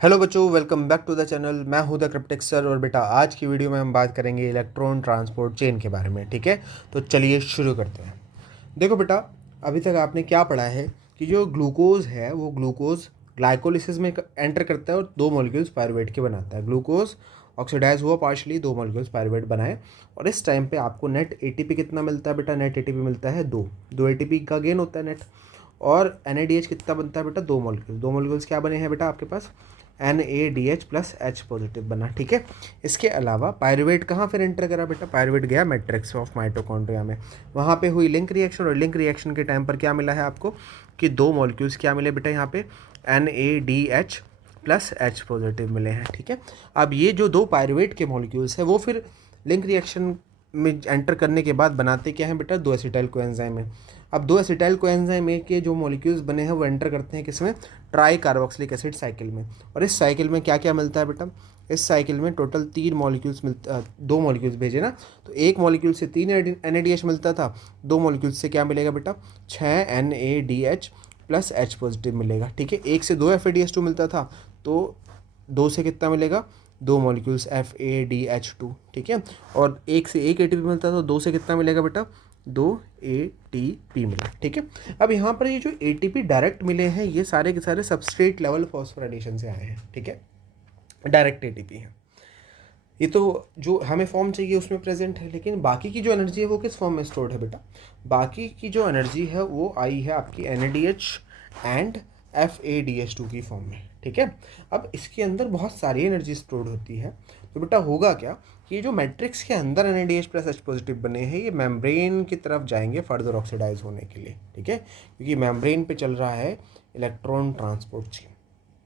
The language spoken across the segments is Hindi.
हेलो बच्चों, welcome back to the channel. मैं हूं द क्रिप्टिक सर और बेटा आज की वीडियो में हम बात करेंगे इलेक्ट्रॉन ट्रांसपोर्ट चेन के बारे में। ठीक है, तो चलिए शुरू करते हैं। देखो बेटा, अभी तक आपने क्या पढ़ा है कि जो ग्लूकोज है वो ग्लूकोज ग्लाइकोलिसिस में एंटर करता है और दो मॉलिक्यूल्स पायरुवेट के बनाता है। ग्लूकोज ऑक्सीडाइज हुआ पार्शली, दो मॉलिक्यूल्स पायरुवेट बनाए और इस टाइम पे आपको नेट एटीपी कितना मिलता है बेटा? नेट एटीपी मिलता है दो एटीपी का गेन होता है नेट। और NADH कितना बनता है बेटा? दो मॉलिक्यूल्स क्या बने हैं बेटा आपके पास? NADH प्लस H पॉजिटिव बना। ठीक है, इसके अलावा पायरुवेट कहाँ फिर एंटर करा बेटा? पायरुवेट गया मैट्रिक्स ऑफ माइटोकॉन्ड्रिया में, वहाँ पे हुई लिंक रिएक्शन और लिंक रिएक्शन के टाइम पर क्या मिला है आपको कि दो मॉलिक्यूल्स क्या मिले बेटा? यहाँ पे NADH प्लस H पॉजिटिव मिले हैं। ठीक है, अब ये जो दो पायरुवेट के मॉलिक्यूल्स हैं वो फिर लिंक रिएक्शन में एंटर करने के बाद बनाते क्या हैं बेटा? दो एसिटाइल कोएंजाइम है। अब दो एसिटाइल कोएंजाइम ए के जो मॉलिक्यूल्स बने हैं वो एंटर करते हैं किसमें? ट्राई कार्बोक्सिलिक एसिड साइकिल में। और इस साइकिल में क्या क्या मिलता है बेटा? इस साइकिल में टोटल तीन मॉलिक्यूल्स मिलता, दो मॉलिक्यूल्स भेजे ना, तो एक मॉलिक्यूल से 3 NADH मिलता था, दो मॉलिक्यूल्स से क्या मिलेगा बेटा? 6 NADH प्लस H पॉजिटिव मिलेगा। ठीक है, एक से दो FADH2 मिलता था, तो दो से कितना मिलेगा? दो मॉलिक्यूल्स FADH2। ठीक है, और एक से एक ATP मिलता था, दो से कितना मिलेगा बेटा? दो ATP मिला। ठीक है, अब यहाँ पर ये जो ATP डायरेक्ट मिले हैं ये सारे के सारे सबस्ट्रेट लेवल फॉस्फोराइलेशन से आए हैं। ठीक है, डायरेक्ट ATP है। ये तो जो हमें फॉर्म चाहिए उसमें प्रेजेंट है, लेकिन बाकी की जो एनर्जी है वो किस फॉर्म में स्टोर्ड है बेटा? बाकी की जो एनर्जी है वो आई है आपकी NADH एंड FADH2 की फॉर्म में। ठीक है, अब इसके अंदर बहुत सारी एनर्जी स्टोर्ड होती है, तो बेटा होगा क्या कि ये जो मैट्रिक्स के अंदर NADH प्लस H पॉजिटिव बने हैं ये मेम्ब्रेन की तरफ जाएंगे फर्दर ऑक्सीडाइज होने के लिए। ठीक है, क्योंकि मेम्ब्रेन पे चल रहा है इलेक्ट्रॉन ट्रांसपोर्ट चेन।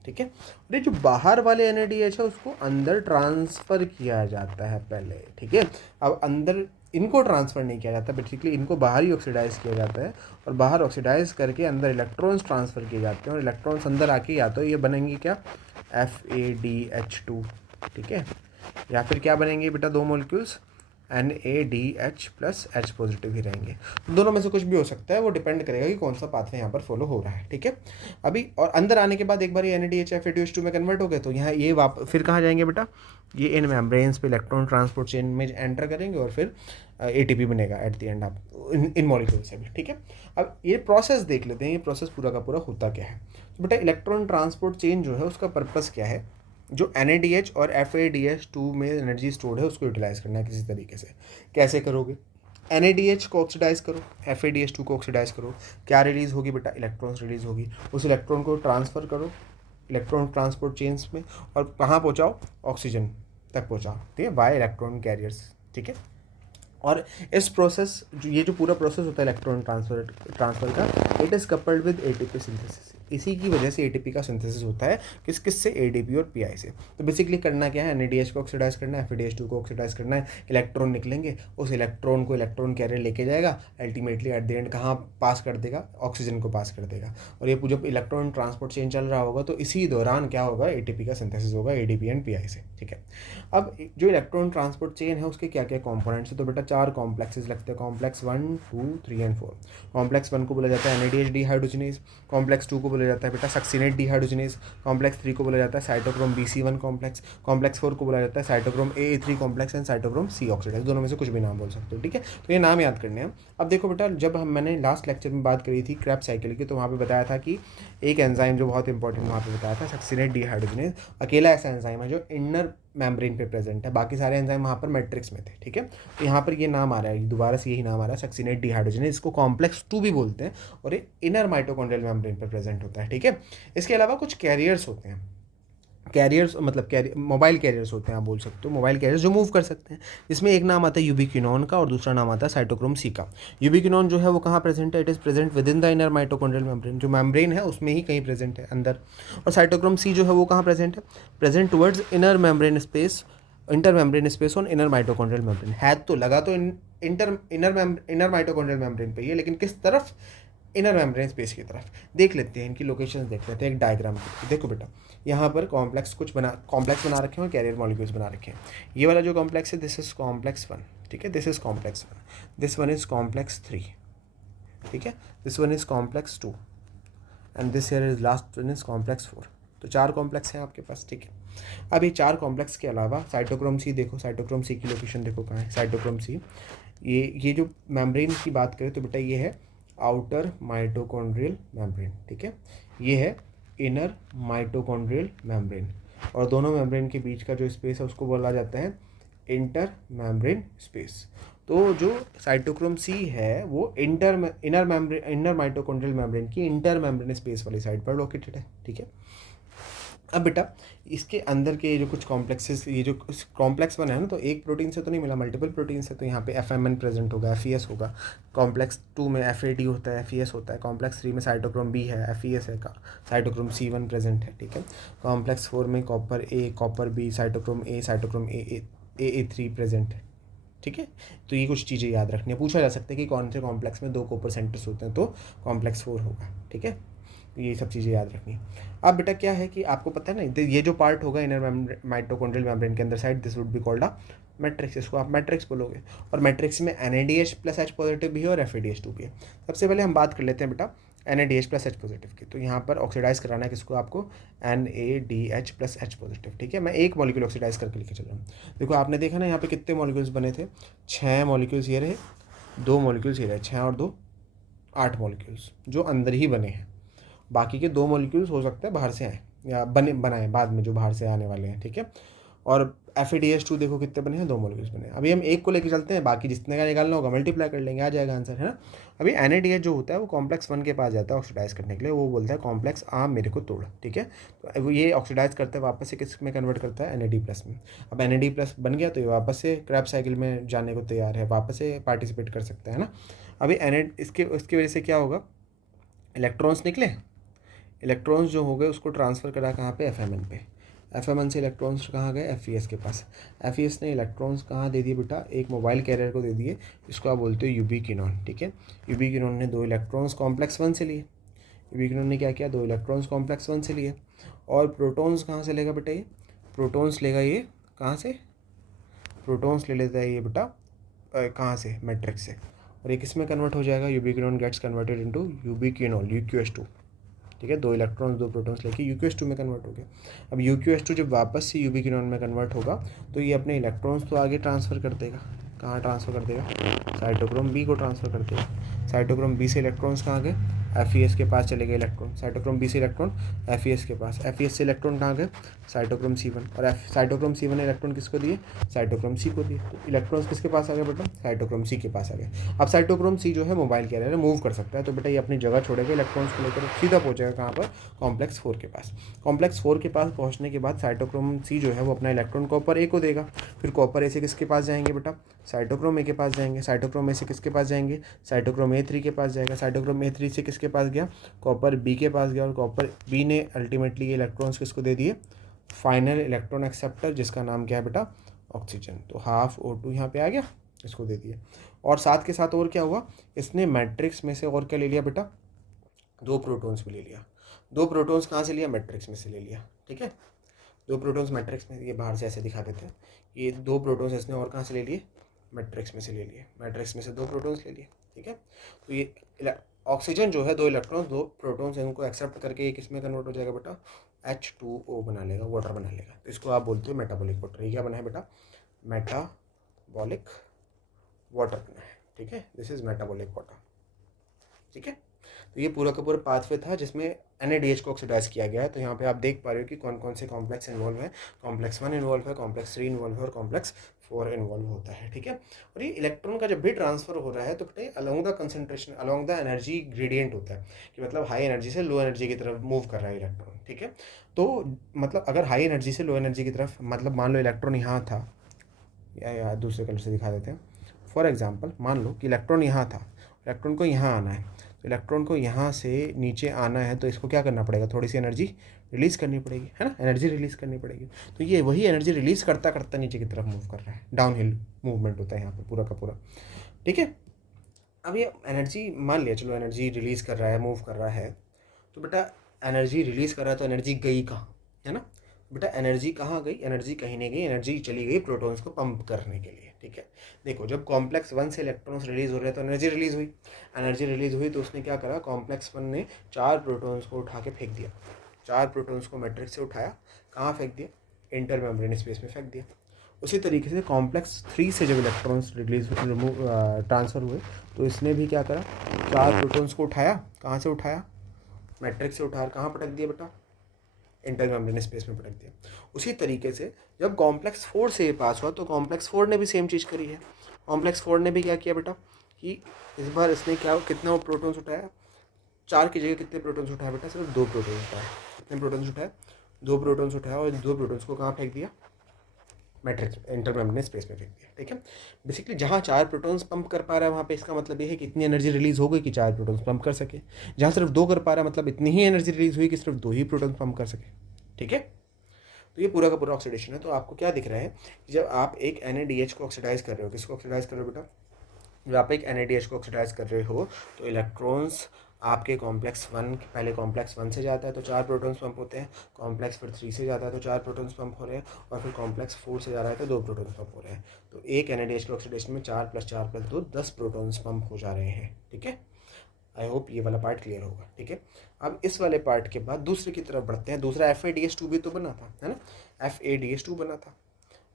ठीक है, और ये जो बाहर वाले NADH है उसको अंदर ट्रांसफ़र किया जाता है पहले। ठीक है, अब अंदर इनको ट्रांसफ़र नहीं किया जाता, बेसिकली इनको बाहर ही ऑक्सीडाइज किया जाता है और बाहर ऑक्सीडाइज करके अंदर इलेक्ट्रॉन्स ट्रांसफ़र किए जाते हैं और इलेक्ट्रॉन्स अंदर आके या तो ये बनेंगे क्या? FADH2। ठीक है, या फिर क्या बनेंगे बेटा? दो molecules NADH plus H positive ही रहेंगे। दोनों में से कुछ भी हो सकता है, वो डिपेंड करेगा कि कौन सा पाथवे यहाँ पर फॉलो हो रहा है। ठीक है, अभी और अंदर आने के बाद एक बार ये NADH FADH2 में कन्वर्ट हो गए तो यहाँ ये फिर कहाँ जाएंगे बेटा? ये इन मेम्ब्रेन्स पे इलेक्ट्रॉन ट्रांसपोर्ट चेन में एंटर करेंगे और फिर ATP बनेगा एट द एंड आप इन मॉलिक्यूल से भी। ठीक है, अब ये प्रोसेस देख लेते हैं, ये प्रोसेस पूरा का पूरा होता क्या है। तो बेटा इलेक्ट्रॉन ट्रांसपोर्ट चेन जो है उसका पर्पस क्या है? जो NADH और FADH2 में एनर्जी स्टोर्ड है उसको यूटिलाइज करना है किसी तरीके से। कैसे करोगे? NADH को ऑक्सीडाइज करो, FADH2 को ऑक्सीडाइज करो, क्या रिलीज़ होगी बेटा? इलेक्ट्रॉन्स रिलीज़ होगी। उस इलेक्ट्रॉन को ट्रांसफ़र करो इलेक्ट्रॉन ट्रांसपोर्ट चेन्स में और कहाँ पहुँचाओ? ऑक्सीजन तक पहुँचाओ। ठीक है, बाय इलेक्ट्रॉन कैरियर्स। ठीक है, और इस प्रोसेस ये जो पूरा प्रोसेस होता है इलेक्ट्रॉन ट्रांसफ़र का, it is coupled with ATP synthesis. इसी की वजह से ATP का सिंथेसिस होता है किस से? ADP और PI से। तो बेसिकली करना क्या है? NADH को ऑक्सीडाइज करना है, FADH2 को ऑक्सीडाइज करना है, इलेक्ट्रॉन निकलेंगे, उस इलेक्ट्रॉन को इलेक्ट्रॉन कैरियर लेके जाएगा, अल्टीमेटली एट द एंड कहाँ पास कर देगा? ऑक्सीजन को पास कर देगा। और ये जब इलेक्ट्रॉन ट्रांसपोर्ट चेन चल रहा होगा तो इसी दौरान क्या होगा? ATP का सिंथेसिस होगा ADP एंड PI से। ठीक है, अब जो इलेक्ट्रॉन ट्रांसपोर्ट चेन है उसके क्या क्या कॉम्पोनेंट्स है? तो बेटा चार कॉम्प्लेक्सेस लगते हैं, कॉम्प्लेक्स 1, 2, 3 एंड 4। कॉम्प्लेक्स 1 को बोला जाता है NADH डिहाइड्रोजनेज, कॉम्प्लेक्स 2 को बोला जाता है बेटा सक्सिनेट डिहाइड्रोजनेज, कॉम्प्लेक्स 3 को बोला जाता है साइटोक्रोम BC1 कॉम्प्लेक्स, कॉम्प्लेक्स 4 को बोला जाता है cytochrome AA3 complex and cytochrome C oxidase. दोनों में से कुछ भी नाम बोल सकते हो। ठीक है, तो ये नाम याद करने हैं। अब देखो बेटा, जब मैंने लास्ट लेक्चर में बात करी थी क्रेब्स साइकिल की, तो वहाँ पे बताया था कि एक एंजाइम जो बहुत इंपॉर्टेंट वहाँ पे बताया था सक्सिनेट डिहाइड्रोजनेज, अकेला ऐसा एंजाइम है जो इनर मेम्ब्रेन पे प्रेजेंट है, बाकी सारे एंजाइम वहाँ पर मैट्रिक्स में थे। ठीक है, तो यहाँ पर ये नाम आ रहा है, दोबारा से यही नाम आ रहा है सक्सिनेट डिहाइड्रोजनेज, इसको कॉम्प्लेक्स 2 भी बोलते हैं और ये इनर माइटोकॉन्ड्रियल मेम्ब्रेन पर प्रेजेंट होता है। ठीक है, इसके अलावा कुछ कैरियर्स होते हैं, कैरियर्स मतलब मोबाइल कैरियर्स होते हैं, आप बोल सकते हो मोबाइल कैरियर्स जो मूव कर सकते हैं। इसमें एक नाम आता है यूबिक्विनोन का और दूसरा नाम आता है साइटोक्रोम C का। यूबिक्विनोन जो है वो कहाँ प्रेजेंट है? It is present with in the inner mitochondrial membrane, जो मेम्ब्रेन है उसमें ही कहीं प्रेजेंट है अंदर। और साइटोक्रोम C जो है वो कहाँ प्रेजेंट है? Present towards inner membrane space, inter membrane space on inner mitochondrial membrane. है तो लगा तो इनर माइटोकॉन्ड्रियल मेम्ब्रेन पे ही है, लेकिन किस तरफ? इनर मेम्ब्रेन स्पेस की तरफ। देख लेते हैं इनकी लोकेशंस, देख लेते हैं एक डायग्राम की। देखो बेटा, यहाँ पर कॉम्प्लेक्स बना रखे हैं और कैरियर मॉलिक्यूल्स बना रखे हैं। ये वाला जो कॉम्प्लेक्स है दिस इज कॉम्प्लेक्स 1। ठीक है, this is complex 1, this one is complex 3। ठीक है, this one is complex 2 and this here is last one is complex 4। तो 4 कॉम्प्लेक्स हैं आपके पास, ठीक है। अब ये 4 कॉम्प्लेक्स के अलावा साइटोक्रोम सी देखो, साइटोक्रोम सी की लोकेशन देखो कहाँ है, साइटोक्रोम सी। ये जो मेम्ब्रेन की बात करें तो बेटा ये है आउटर माइटोकॉन्ड्रियल मेम्ब्रेन, ठीक है। ये है इनर माइटोकॉन्ड्रियल मेम्ब्रेन, और दोनों मेम्ब्रेन के बीच का जो स्पेस है उसको बोला जाता है इंटर मेम्ब्रेन स्पेस। तो जो साइटोक्रोम सी है वो इनर माइटोकॉन्ड्रियल मेम्ब्रेन की इंटर मेम्ब्रेन स्पेस वाली साइड पर लोकेटेड है, ठीक है। अब बेटा इसके अंदर के जो कुछ कॉम्प्लेक्सेस, ये जो कॉम्प्लेक्स बना है ना, तो एक प्रोटीन से तो नहीं मिला, मल्टीपल प्रोटीन से। तो यहाँ पे FMN प्रेजेंट होगा, FES होगा। कॉम्प्लेक्स 2 में FAD होता है, FES होता है। कॉम्प्लेक्स 3 में साइटोक्रोम B है, FES है का। साइटोक्रोम C1 प्रेजेंट है, ठीक है। कॉम्प्लेक्स 4 में copper A, copper B, cytochrome A, cytochrome AA3 present है, ठीक है। तो ये कुछ चीज़ें याद रखनी है। पूछा जा सकता है कि कौन से कॉम्प्लेक्स में 2 कॉपर सेंटर्स होते हैं, तो कॉम्प्लेक्स 4 होगा, ठीक है। तो ये सब चीज़ें याद रखनी है। अब बेटा क्या है कि आपको पता है ना, ये जो पार्ट होगा इनर माइटोकॉन्ड्रियल मेम्ब्रेन के अंदर side, this would be called a matrix. इसको आप मैट्रिक्स बोलोगे। और मैट्रिक्स में NADH प्लस H पॉजिटिव भी है और FADH2 भी है। सबसे पहले हम बात कर लेते हैं बेटा NADH प्लस H पॉजिटिव की। तो यहाँ पर ऑक्सीडाइज कराना है किसको आपको, NADH प्लस H पॉजिटिव, ठीक है। मैं एक मॉलिक्यूल ऑक्सीडाइज करके लेके चल रहा हूँ। देखो आपने देखा ना यहाँ पे कितने मॉलिक्यूल्स बने थे, 6 मॉलिक्यूल्स ये रहे, 2 मॉलिक्यूल्स ये रहे, 6 और 2 8 मॉलिक्यूल्स जो अंदर ही बने हैं। बाकी के 2 मॉलिक्यूल्स हो सकता है बाहर से आए या बनाए बाद में, जो बाहर से आने वाले हैं, ठीक है। और FADH2 देखो कितने बने हैं, 2 मॉलिक्यूल्स बने हैं। अभी हम एक को लेके चलते हैं, बाकी जितने का निकालना होगा मल्टीप्लाई कर लेंगे, आ जाएगा आंसर, है ना। अभी NADH जो होता है वो कॉम्प्लेक्स 1 के पास जाता है ऑक्सीडाइज करने के लिए। वो बोलता है कॉम्प्लेक्स आम मेरे को तोड़, ठीक है। तो ये ऑक्सीडाइज करता है, वापस से किस में कन्वर्ट करता है, NAD+ में। अब NAD+ बन गया तो ये वापस से क्रैब साइकिल में जाने को तैयार है, वापस से पार्टिसिपेट कर सकता है ना। अभी इसकी वजह से क्या होगा, इलेक्ट्रॉन्स निकले, इलेक्ट्रॉन्स जो हो गए उसको ट्रांसफ़र करा कहाँ पे, FMN पे। FMN से इलेक्ट्रॉन्स कहाँ गए, FES के पास। FES ने इलेक्ट्रॉन्स कहाँ दे दिए बेटा, एक मोबाइल कैरियर को दे दिए, इसको आप बोलते हो यूबिक्विनोन, ठीक है। यूबिक्विनोन ने 2 इलेक्ट्रॉन्स कॉम्प्लेक्स 1 से लिए। यूबिक्विनोन ने क्या किया, 2 इलेक्ट्रॉन्स कॉम्प्लेक्स 1 से लिए। और प्रोटॉन्स कहाँ से लेगा बेटा, ये प्रोटॉन्स लेगा ये कहाँ से, प्रोटॉन्स ले लेता है ये बेटा कहाँ से, मैट्रिक्स से। और ये किस में कन्वर्ट हो जाएगा, ubiquinone gets converted into ubiquinol, UQS2, ठीक है। 2 इलेक्ट्रॉन्स 2 प्रोटॉन्स लेके UQS2 में कन्वर्ट हो गया। अब UQS2 जब वापस से यूबिक्विनोन में कन्वर्ट होगा तो ये अपने इलेक्ट्रॉन्स तो आगे ट्रांसफ़र कर देगा, कहाँ ट्रांसफ़र कर देगा, साइटोक्रोम B को ट्रांसफ़र कर देगा। साइटोक्रोम B से इलेक्ट्रॉन्स कहाँ गए, FES के पास चले गए इलेक्ट्रॉन। साइटोक्रोम B से इलेक्ट्रॉन FES के पास, FES से इलेक्ट्रॉन कहाँ गए, साइटोक्रोम C1। और साइटोक्रोम C1 ने इलेक्ट्रॉन किसको दिए, साइटोक्रोम C को दिए। तो इलेक्ट्रॉन्स किसके पास आ गए बेटा, साइटोक्रोम C के पास आ गए। अब साइटोक्रोम C जो है मोबाइल कैरियर है, मूव कर सकता है, तो बेटा ये अपनी जगह छोड़ेगा, इलेक्ट्रॉन्स को लेकर सीधा पहुँचेगा कहाँ पर, कॉम्प्लेक्स 4 के पास। कॉम्प्लेक्स 4 के पास पहुँचने के बाद साइटोक्रोम C जो है वो अपना इलेक्ट्रॉन कॉपर A को देगा। फिर कॉपर A से किसके पास जाएंगे बेटा, साइटोक्रोम A के पास जाएंगे। साइटोक्रोम A से किसके पास जाएंगे, साइटोक्रोम A3 के पास जाएगा। साइटोक्रोम A3 से किसके पास गया, कॉपर B के पास गया। और कॉपर B ने अल्टीमेटली ये इलेक्ट्रॉन्स किसको दे दिए, फाइनल इलेक्ट्रॉन एक्सेप्टर, जिसका नाम क्या है बेटा, ऑक्सीजन। तो हाफ O2 यहाँ पे आ गया, इसको दे दिए। और साथ के साथ और क्या हुआ, इसने मैट्रिक्स में से और क्या ले लिया बेटा, 2 प्रोटॉन्स भी ले लिया। 2 प्रोटॉन्स कहाँ से लिया, मैट्रिक्स में से ले लिया, ठीक है। 2 प्रोटॉन्स मैट्रिक्स में, ये बाहर से ऐसे दिखा देते हैं, ये 2 प्रोटॉन्स इसने और कहाँ से ले लिए, मैट्रिक्स में से ले लिए। मैट्रिक्स में से 2 प्रोटॉन्स ले लिए, ठीक है। तो ये ऑक्सीजन जो है 2 इलेक्ट्रॉन 2 प्रोटॉन्स हैं, उनको एक्सेप्ट करके ये किस में कन्वर्ट हो जाएगा बेटा, H2O बना लेगा, वाटर बना लेगा। तो इसको आप बोलते हो मेटाबॉलिक वाटर। ये क्या बना है बेटा, मेटाबॉलिक वाटर बना है, ठीक है। दिस इज मेटाबॉलिक वाटर, ठीक है। तो ये पूरा का पूरा पाथवे था जिसमें NADH को ऑक्सीडाइज किया गया है। तो यहाँ पे आप देख पा रहे हो कि कौन कौन से कॉम्प्लेक्स इन्वॉल्व है। कॉम्प्लेक्स 1 इन्वॉल्व है, कॉम्प्लेक्स 3 इन्वॉल्व है और कॉम्प्लेक्स 4 इन्वॉल्व होता है, ठीक है। और ये इलेक्ट्रॉन का जब भी ट्रांसफर हो रहा है तो बेटा along the concentration, along the energy gradient होता है, कि मतलब हाई एनर्जी से लो एनर्जी की तरफ मूव कर रहा है इलेक्ट्रॉन, ठीक है। तो मतलब अगर हाई एनर्जी से लो एनर्जी की तरफ, मतलब मान लो इलेक्ट्रॉन यहाँ था, या दूसरे कलर से दिखा देते हैं। फॉर एग्जाम्पल मान लो कि इलेक्ट्रॉन यहाँ था, इलेक्ट्रॉन को यहाँ आना है। तो इलेक्ट्रॉन को यहाँ से नीचे आना है तो इसको क्या करना पड़ेगा, थोड़ी सी एनर्जी रिलीज़ करनी पड़ेगी, है ना, एनर्जी रिलीज़ करनी पड़ेगी। तो ये वही एनर्जी रिलीज़ करता करता नीचे की तरफ मूव कर रहा है, डाउन हिल मूवमेंट होता है यहाँ पर पूरा का पूरा, ठीक है। अब ये एनर्जी मान लिया, चलो एनर्जी रिलीज़ कर रहा है, मूव कर रहा है, तो बेटा एनर्जी रिलीज़ कर रहा है तो एनर्जी गई कहाँ, है ना। बेटा एनर्जी कहाँ गई, एनर्जी कहीं नहीं गई, एनर्जी चली गई प्रोटॉन्स को पंप करने के लिए, ठीक है। देखो जब कॉम्प्लेक्स 1 से इलेक्ट्रॉन्स रिलीज़ हो रहे हैं तो एनर्जी रिलीज़ हुई, एनर्जी रिलीज़ हुई तो उसने क्या करा, कॉम्प्लेक्स 1 ने 4 प्रोटॉन्स को उठा के फेंक दिया, 4 प्रोटॉन्स को मैट्रिक्स से उठाया, कहाँ फेंक दिया, इंटर मेम्ब्रेन स्पेस में फेंक दिया। उसी तरीके से कॉम्प्लेक्स 3 से जब इलेक्ट्रॉन्स ट्रांसफ़र हुए तो इसने भी क्या करा, 4 प्रोटॉन्स को उठाया, कहाँ से उठाया, मैट्रिक्स से उठा कहाँ पटक दिया बेटा, इंटर मेम्ब्रेन स्पेस में पटक दिया। उसी तरीके से जब कॉम्प्लेक्स 4 से पास हुआ तो कॉम्प्लेक्स 4 ने भी सेम चीज़ करी है। कॉम्प्लेक्स 4 ने भी क्या किया बेटा कि इस बार इसने क्या कितना प्रोटॉन्स उठाया, 4 की जगह कितने प्रोटॉन्स उठाया बेटा, सिर्फ 2 प्रोटॉन्स उठाया। कितने प्रोटॉन्स उठाया, 2 प्रोटॉन्स उठाया, और 2 प्रोटॉन्स को कहाँ फेंक दिया, मैट्रिक्स इंटर मेम्ब्रेन स्पेस में फेंक दिया। ठीक है, बेसिकली जहाँ 4 प्रोटॉन्स पंप कर पा रहा है वहाँ पे इसका मतलब ये है कि इतनी एनर्जी रिलीज हो गई कि 4 प्रोटॉन्स पंप कर सके। जहाँ सिर्फ 2 कर पा रहा है मतलब इतनी ही एनर्जी रिलीज हुई कि सिर्फ 2 ही प्रोटॉन्स पंप कर सके। ठीक है, तो ये पूरा का पूरा ऑक्सीडेशन है। तो आपको क्या दिख रहा है कि जब आप एक NaDH को ऑक्सीडाइज कर रहे हो, किसको ऑक्सीडाइज कर रहे हो बेटा, जब आप एक NaDH को ऑक्सीडाइज कर रहे हो तो इलेक्ट्रॉन्स आपके कॉम्प्लेक्स 1, पहले कॉम्प्लेक्स 1 से जाता है तो 4 प्रोटॉन्स पंप होते हैं, कॉम्प्लेक्स फिर 3 से जाता है तो 4 प्रोटॉन्स पंप हो रहे हैं, और फिर कॉम्प्लेक्स 4 से जा रहा है तो 2 प्रोटॉन्स पंप हो रहे हैं। तो एक NaDH के ऑक्सीडेशन में 4 + 4 + 2 10 प्रोटॉन्स पंप हो जा रहे हैं। ठीक है, आई होप ये वाला पार्ट क्लियर होगा। ठीक है, अब इस वाले पार्ट के बाद दूसरे की तरफ बढ़ते हैं। दूसरा FADH2 भी तो बना था, है ना, FADH2 बना था।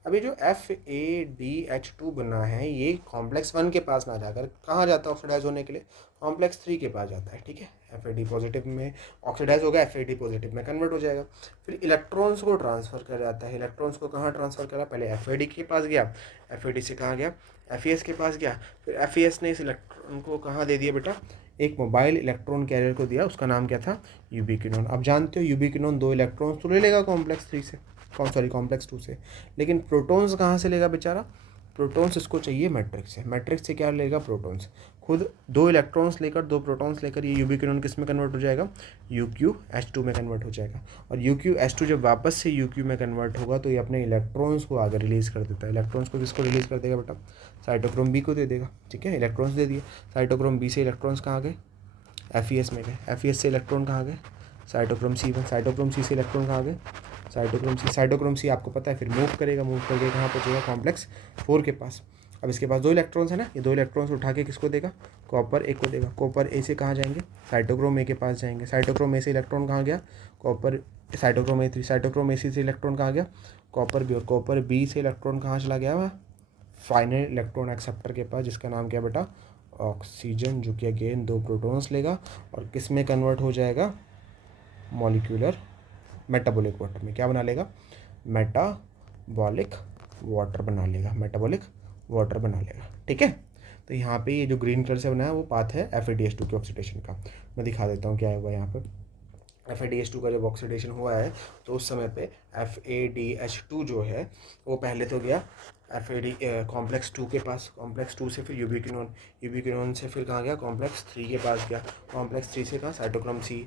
अब ये जो FADH2 बना है ये कॉम्प्लेक्स 1 के पास ना जाकर कहाँ जाता है ऑक्सीडाइज होने के लिए, कॉम्प्लेक्स 3 के पास जाता है। ठीक है, FAD पॉजिटिव में ऑक्सीडाइज होगा, FAD पॉजिटिव में कन्वर्ट हो जाएगा, फिर इलेक्ट्रॉन्स को ट्रांसफ़र कर जाता है। इलेक्ट्रॉन्स को कहाँ ट्रांसफ़र करा, पहले FAD के पास गया, FAD से कहाँ गया, FES के पास गया, फिर FES ने इस इलेक्ट्रॉन को कहाँ दे दिया बेटा, एक मोबाइल इलेक्ट्रॉन कैरियर को दिया, उसका नाम क्या था, यूबिक्विनोन। अब जानते हो यूबिक्विनोन 2 इलेक्ट्रॉन्स तो ले लेगा कॉम्प्लेक्स 3 से, कॉम्प्लेक्स 2 से, लेकिन प्रोटॉन्स कहाँ से लेगा बेचारा, प्रोटॉन्स इसको चाहिए मैट्रिक्स से। मैट्रिक्स से क्या लेगा, प्रोटॉन्स। खुद 2 इलेक्ट्रॉन्स लेकर 2 प्रोटॉन्स लेकर ये यूबिक्विनोन किस में कन्वर्ट हो जाएगा, UqH2 में कन्वर्ट हो जाएगा। और UqH2 जब वापस से UQ में कन्वर्ट होगा तो ये अपने इलेक्ट्रॉन्स को आगे रिलीज़ कर देता है। इलेक्ट्रॉन्स को किसको रिलीज़ कर देगा बेटा, साइटोक्रोम B को दे देगा। ठीक है, इलेक्ट्रॉन्स दे दिए, साइटोक्रोम B से इलेक्ट्रॉन्स कहाँ गए, FES में गए, FES से इलेक्ट्रॉन कहाँ गए, साइटोक्रोम C1, साइटोक्रोम C से इलेक्ट्रॉन कहाँ गए, साइटोक्रोम C आपको पता है फिर मूव करेगा, मूव करके कहाँ पहुँचेगा, कॉम्प्लेक्स 4 के पास। अब इसके पास 2 इलेक्ट्रॉन्स है ना, ये 2 इलेक्ट्रॉन्स उठा के किसको देगा, कॉपर A को देगा। कॉपर A से कहाँ जाएंगे, साइटोक्रोम A के पास जाएंगे। साइटोक्रोम A से इलेक्ट्रॉन कहाँ गया, copper, cytochrome A3, cytochrome AC से इलेक्ट्रॉन कहाँ गया, कॉपर B, और कॉपर B से इलेक्ट्रॉन कहाँ चला गया, वह फाइनल इलेक्ट्रॉन एक्सेप्टर के पास, जिसका नाम क्या बेटा, ऑक्सीजन, जो कि अगेन 2 प्रोटॉन्स लेगा और किस में कन्वर्ट हो जाएगा, मॉलिक्यूलर मेटाबॉलिक वाटर में। क्या बना लेगा, मेटाबॉलिक वाटर बना लेगा, मेटाबॉलिक वाटर बना लेगा। ठीक है, तो यहाँ पे ये जो ग्रीन कलर से बना है वो पाथ है FADH2 के ऑक्सीडेशन का। मैं दिखा देता हूँ क्या हुआ यहाँ पे। FADH2 का जब ऑक्सीडेशन हुआ है तो उस समय पे FADH2 जो है वो पहले तो गया FAD कॉम्प्लेक्स 2 के पास, कॉम्प्लेक्स 2 से फिर यूबिक्विनोन से फिर कहाँ गया, कॉम्प्लेक्स 3 के पास गया, कॉम्प्लेक्स 3 से कहाँ, साइटोक्रोम C।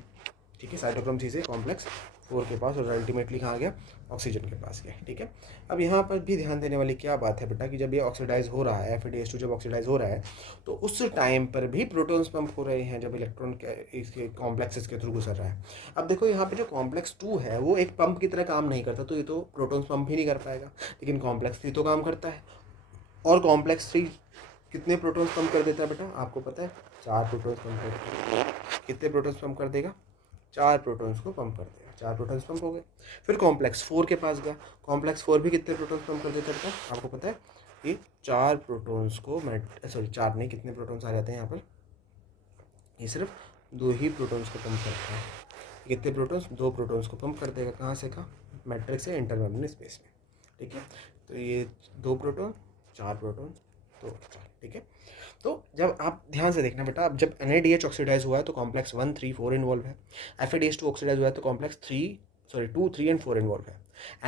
ठीक है, साइटोक्रोम C से कॉम्प्लेक्स 4 के पास, और अल्टीमेटली कहाँ गया, ऑक्सीजन के पास गया। ठीक है, अब यहाँ पर भी ध्यान देने वाली क्या बात है बेटा कि जब ये ऑक्सीडाइज हो रहा है, FADH2 जब ऑक्सीडाइज हो रहा है तो उस टाइम पर भी प्रोटॉन्स पंप हो रहे हैं जब इलेक्ट्रॉन इसके कॉम्प्लेक्सेस के थ्रू गुजर रहा है। अब देखो यहाँ पे जो कॉम्प्लेक्स 2 है वो एक पंप की तरह काम नहीं करता, तो ये तो प्रोटॉन्स पंप ही नहीं कर पाएगा, लेकिन कॉम्प्लेक्स 3 तो काम करता है। और कॉम्प्लेक्स 3 कितने प्रोटॉन्स पंप कर देता है बेटा, आपको पता है, 4 प्रोटॉन्स पंप कर देगा। कितने प्रोटॉन्स पंप कर देगा, 4 प्रोटॉन्स को पंप कर देगा, 4 प्रोटॉन्स पंप हो गए। फिर कॉम्प्लेक्स 4 के पास गया, कॉम्प्लेक्स 4 भी कितने प्रोटॉन्स पंप कर देता है बेटा, आपको पता है, ये 4 प्रोटॉन्स को 4 नहीं, कितने प्रोटॉन्स आ जाते हैं यहाँ पर, ये सिर्फ 2 ही प्रोटॉन्स को पंप करता है। कितने प्रोटॉन्स, 2 प्रोटॉन्स को पंप कर देगा, कहाँ से, कहाँ, मैट्रिक्स से इंटर मेम्ब्रेन स्पेस में। ठीक है, तो ये 2 प्रोटॉन, 4 प्रोटॉन, 2 4। ठीक है, तो जब आप ध्यान से देखना बेटा, अब जब NaDH ऑक्सीडाइज हुआ है तो कॉम्प्लेक्स 1 3 4 इन्वॉल्व है, FADH2 ऑक्सीडाइज हुआ है तो कॉम्प्लेक्स 2 3 एंड 4 इन्वॉल्व है।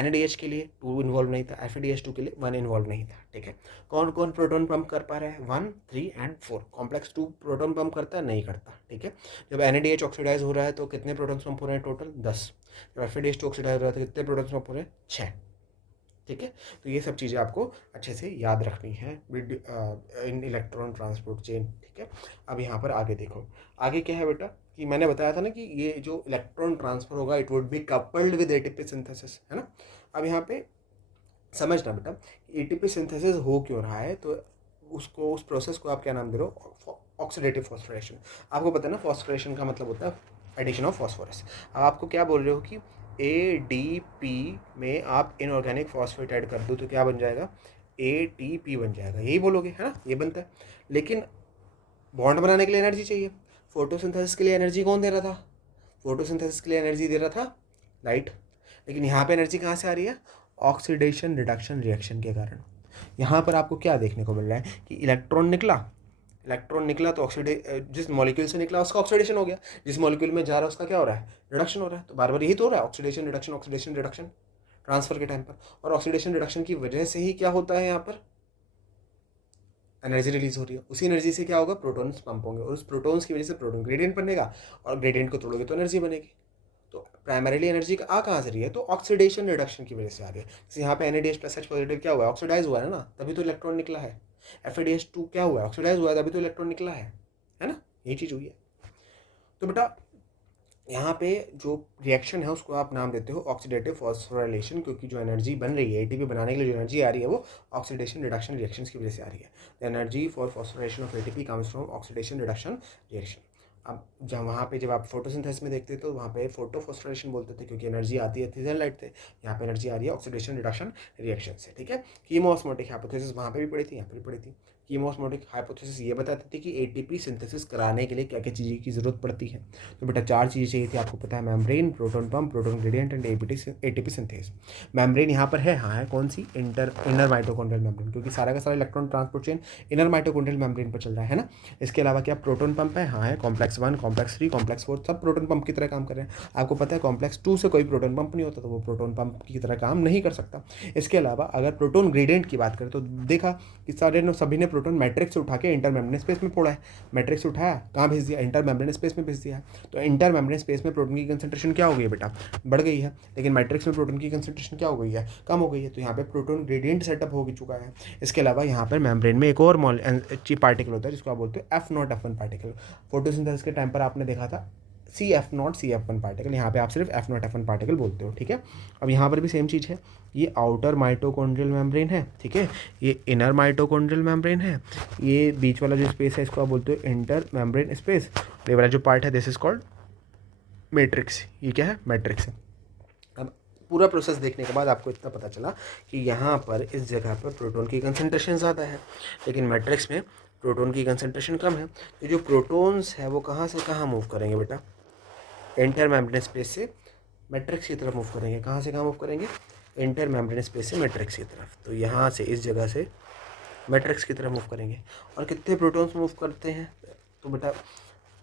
NaDH के लिए 2 इन्वॉल्व नहीं था, FADH2 के लिए 1 इन्वॉल्व नहीं था। ठीक है, कौन कौन प्रोटॉन पंप कर पा रहे हैं, 1 3 एंड 4। कॉम्प्लेक्स 2 प्रोटॉन पंप करता है, नहीं करता। ठीक है, जब NaDH ऑक्सीडाइज हो रहा है तो कितने प्रोटॉन्स पंप हो रहे हैं, टोटल 10। जब FADH2 ऑक्सीडाइज हो रहा है तो कितने प्रोटॉन्स पंप हो रहे हैं, 6। ठीक है, तो ये सब चीज़ें आपको अच्छे से याद रखनी है इन इलेक्ट्रॉन ट्रांसपोर्ट चेन। ठीक है, अब यहाँ पर आगे देखो, आगे क्या है बेटा कि मैंने बताया था ना कि ये जो इलेक्ट्रॉन ट्रांसफर होगा it would be coupled with ATP synthesis, है ना। अब यहाँ पे समझना बेटा, ATP सिंथेसिस हो क्यों रहा है, तो उसको, उस प्रोसेस को आप क्या नाम दे रहे हो, ऑक्सीडेटिव फॉस्फोरेशन। आपको पता है ना, फॉस्फोरेशन का मतलब होता है एडिशन ऑफ फॉस्फोरस। अब आपको क्या बोल रहे हो कि ADP में आप इनऑर्गेनिक फॉस्फेट ऐड कर दो तो क्या बन जाएगा, ATP बन जाएगा, यही बोलोगे है ना, ये बनता है। लेकिन बॉन्ड बनाने के लिए एनर्जी चाहिए, फोटोसिंथेसिस के लिए एनर्जी कौन दे रहा था, फोटोसिंथेसिस के लिए एनर्जी दे रहा था लाइट। लेकिन यहाँ पे एनर्जी कहाँ से आ रही है, ऑक्सीडेशन रिडक्शन रिएक्शन के कारण। यहाँ पर आपको क्या देखने को मिल रहा है कि इलेक्ट्रॉन निकला तो जिस मॉलिक्यूल से निकला उसका ऑक्सीडेशन हो गया, जिस मॉलिक्यूल में जा रहा है उसका क्या हो रहा है, रिडक्शन हो रहा है। तो बार बार यही तो हो रहा है, ऑक्सीडेशन रिडक्शन ट्रांसफर के टाइम पर। और ऑक्सीडेशन रिडक्शन की वजह से ही क्या होता है, यहाँ पर एनर्जी रिलीज हो रही है। उसी एनर्जी से क्या होगा, प्रोटॉन्स पंप होंगे और उस प्रोटॉन्स की वजह से प्रोटॉन ग्रेडियंट बनेगा और ग्रेडियंट को तोड़ोगे तो एनर्जी बनेगी। तो प्राइमरीली एनर्जी आ कहाँ से रही है, तो ऑक्सीडेशन रिडक्शन की वजह से आ रही है। जैसे यहाँ पे NADH+H पॉजिटिव क्या हुआ है, ऑक्सीडाइज हुआ है ना, तभी तो इलेक्ट्रॉन निकला है। FADH2 क्या हुआ है, ऑक्सीडाइज हुआ है, तभी तो इलेक्ट्रॉन निकला है ना, यही चीज़ हुई है। तो बेटा यहाँ पे जो रिएक्शन है उसको आप नाम देते हो ऑक्सीडेटिव फॉस्फोराइलेशन, क्योंकि जो एनर्जी बन रही है ATP बनाने के लिए जो एनर्जी आ रही है वो ऑक्सीडेशन रिडक्शन रिएक्शंस की वजह से आ रही है। The energy for phosphorylation of ATP comes from oxidation reduction reaction. अब जब आप फोटोसिंथेसिस में देखते तो वहाँ पे फोटो फॉस्फोराइलेशन बोलते थे क्योंकि एनर्जी आती है थीजन लाइट से, यहाँ पे एनर्जी आ रही है ऑक्सीडेशन रिडक्शन रिएक्शन से। ठीक है, कीमोऑस्मोटिक हाइपोथेसिस वहाँ पे भी पढ़ी थी, यहाँ पे भी पढ़ी थी। कीमोऑस्मोटिक हाइपोथेसिस ये बताती थी कि ATP सिंथेसिस कराने के लिए क्या क्या चीज़ें की ज़रूरत पड़ती है। तो बेटा 4 चीज़ें चाहिए थी, आपको पता है, membrane, proton pump, proton gradient and ATP synthase. Membrane यहाँ पर है, हाँ है, कौन सी, इनर माइटोकॉन्ड्रियल मेम्ब्रेन, क्योंकि सारा का सारा electron transport chain inner mitochondrial membrane पर चल रहा है ना। इसके अलावा क्या प्रोटॉन पंप है, हाँ है, कॉम्प्लेक्स 1, कॉम्प्लेक्स 3, कॉम्प्लेक्स 4 सब प्रोटॉन पंप की तरह काम कर रहे हैं। आपको पता है कॉम्प्लेक्स 2 से कोई प्रोटॉन पंप नहीं होता, तो वो प्रोटॉन पंप की तरह काम नहीं कर सकता। इसके अलावा अगर प्रोटॉन ग्रेडियंट की बात करें तो देखा कि सभी ने प्रोटॉन मैट्रिक्स से उठा के इंटर मेम्ब्रेन स्पेस में फोड़ा है। मैट्रिक्स से उठाया, कहाँ भेज दिया, इंटर मेम्ब्रेन स्पेस में भेज दिया। तो इंटर मेम्ब्रेन स्पेस में प्रोटॉन की कंसंट्रेशन क्या हो गई है बेटा, बढ़ गई है। लेकिन मैट्रिक्स में प्रोटॉन की कंसंट्रेशन क्या हो गई है, कम हो गई है। तो यहाँ पे प्रोटॉन ग्रेडियंट सेटअप हो चुका है। इसके अलावा यहाँ पर मेम्ब्रेन में एक और पार्टिकल होता है जिसको आप बोलते हो F0 F1 पार्टिकल। फोटोसिंथेसिस के टाइम पर आपने देखा था CF0 CF1 पार्टिकल, यहाँ पे आप सिर्फ F0 F1 पार्टिकल बोलते हो। ठीक है, अब यहाँ पर भी सेम चीज़ है, ये आउटर माइटोकॉन्ड्रियल मेम्ब्रेन है, ठीक है, ये इनर माइटोकॉन्ड्रियल मेम्ब्रेन है, ये बीच वाला जो स्पेस है इसको आप बोलते हो इंटर मेम्ब्रेन स्पेस, ये वाला जो पार्ट है दिस इज कॉल्ड मैट्रिक्स, ये क्या है, मैट्रिक्स है। अब पूरा प्रोसेस देखने के बाद आपको इतना पता चला कि यहाँ पर इस जगह पर प्रोटॉन की कंसंट्रेशन ज़्यादा है, लेकिन मैट्रिक्स में प्रोटॉन की कंसंट्रेशन कम है। तो जो प्रोटॉन्स है वो कहाँ से कहाँ मूव करेंगे बेटा, इंटर मेम्ब्रेन स्पेस से मैट्रिक्स की तरफ मूव करेंगे। कहाँ से कहाँ मूव करेंगे, इंटर मेम्ब्रेन स्पेस से मैट्रिक्स की तरफ। तो यहाँ से इस जगह से मैट्रिक्स की तरफ मूव करेंगे। और कितने प्रोटॉन्स मूव करते हैं, तो बेटा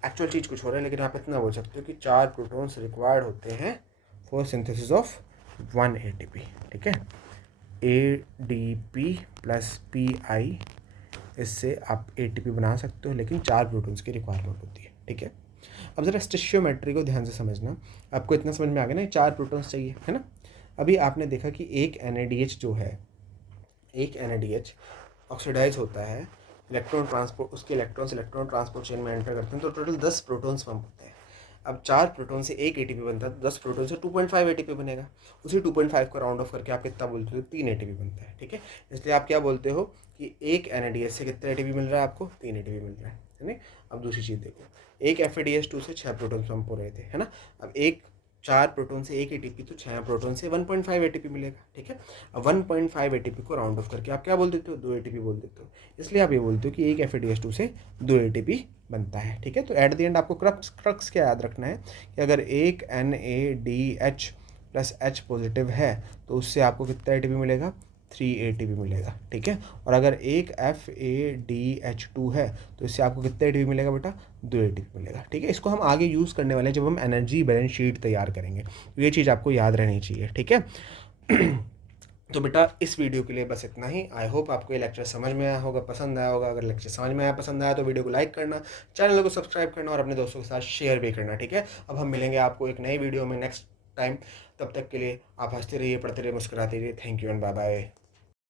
एक्चुअल चीज़ कुछ हो रहा है, लेकिन आप इतना बोल सकते हो कि 4 प्रोटॉन्स रिक्वायर्ड होते हैं फॉर सिंथेसिस ऑफ 1 ATP। ठीक है, ADP + PI, इससे आप ATP बना सकते हो, लेकिन 4 प्रोटॉन्स की रिक्वायरमेंट होती है। ठीक है, अब ज़रा स्टिशियोमेट्री को ध्यान से समझना। आपको इतना समझ में आ गया ना, 4 प्रोटॉन्स चाहिए है ना। अभी आपने देखा कि एक NADH जो है, एक NADH ऑक्सीडाइज होता है, इलेक्ट्रॉन ट्रांसपोर्ट, उसके इलेक्ट्रॉन ट्रांसपोर्ट चेन में एंटर करते हैं, तो टोटल 10 प्रोटॉन्स पंप होते हैं। अब 4 प्रोटॉन से 1 ATP बनता है, तो 10 प्रोटॉन से 2.5 ATP बनेगा। उसी 2.5 को राउंड ऑफ करके आप कितना बोलते हो, 3 ATP बनता है। ठीक है, इसलिए आप क्या बोलते हो कि एक NADH से कितना ATP मिल रहा है आपको, 3 ATP मिल रहा है ना। अब दूसरी चीज़ देखो, एक FADH2 से 6 प्रोटॉन पंप हो रहे थे है ना। अब 4 प्रोटॉन से 1 ATP, तो 6 प्रोटॉन से 1.5 ATP मिलेगा। ठीक है, अब 1.5 ATP को राउंड ऑफ करके आप क्या बोल देते हो, 2 ATP बोल देते हो। इसलिए आप ये बोलते हो कि एक FADH2 से 2 ATP बनता है। ठीक है, तो एट द एंड आपको क्रक्स क्या याद रखना है कि अगर एक NADH+H पॉजिटिव है तो उससे आपको कितना ATP मिलेगा, 3 ATP मिलेगा। ठीक है, और अगर एक FADH2 है तो इससे आपको कितना ATP मिलेगा बेटा, 2 ATP मिलेगा। ठीक है, इसको हम आगे यूज़ करने वाले हैं जब हम एनर्जी बैलेंस शीट तैयार करेंगे, तो ये चीज़ आपको याद रहनी चाहिए। ठीक है तो बेटा इस वीडियो के लिए बस इतना ही। आई होप आपको ये लेक्चर समझ में आया होगा, पसंद आया होगा। अगर लेक्चर समझ में आया, पसंद आया तो वीडियो को लाइक करना, चैनल को सब्सक्राइब करना और अपने दोस्तों के साथ शेयर भी करना। ठीक है, अब हम मिलेंगे आपको एक नई वीडियो में नेक्स्ट टाइम। तब तक के लिए आप हंसते रहिए, पढ़ते रहिए, मुस्कुराते रहिए। Thank you and bye bye.